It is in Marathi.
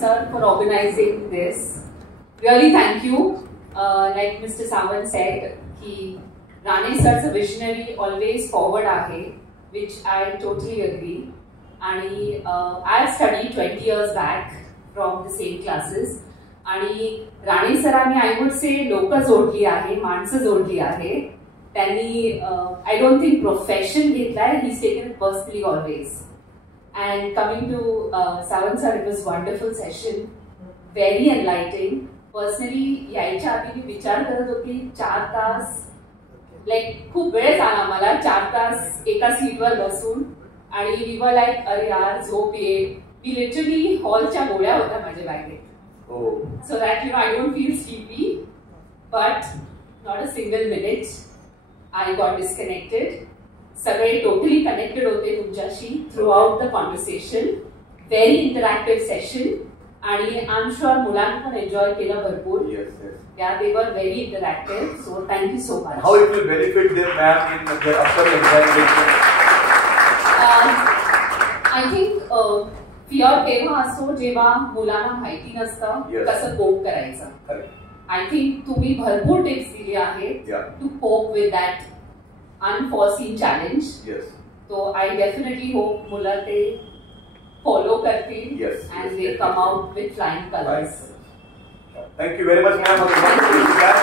sir, for organizing this. Really thank you. Like Mr. Sawant said, Rane sir's a visionary, always forward ahe, which I totally agree. And I studied 20 years back from the same classes. आणि राणे सरांनी I would say लोक जोडली आहे, माणसं जोडली आहे. त्यांनी I don't think profession घेतलाय, he's taken it personally always. And coming to Sawant sir, it was wonderful session, very enlightening. Personally यायच्या आधी मी विचार करत होती 4 तास like खूप वेळ झाला मला 4 तास एका सीटवर बसून आणि we were like अरे यार झोप येईल. मी लिटरली हॉलच्या गोळ्या होत्या माझ्या बॅगेत. So that I don't feel sleepy, but not a single minute I got disconnected. सगळे totally connected होते तुमच्याशी throughout the conversation. Very interactive session. आणि I'm sure मुलांनी पण enjoy केलं भरपूर. Yes. Yeah, they were very interactive. So thank you so much. How it will benefit them, ma'am, in their upcoming examination? I think fear केव्हा असतो जेव्हा मुलांना माहिती नसतं कसं कोप करायचं. I think तुम्ही भरपूर टिप्स दिली आहेत to cope with that unforeseen challenge. So I definitely hope मुलं ते follow करतील and they come out with flying colors. Thank you very much, ma'am, for the wonderful feedback.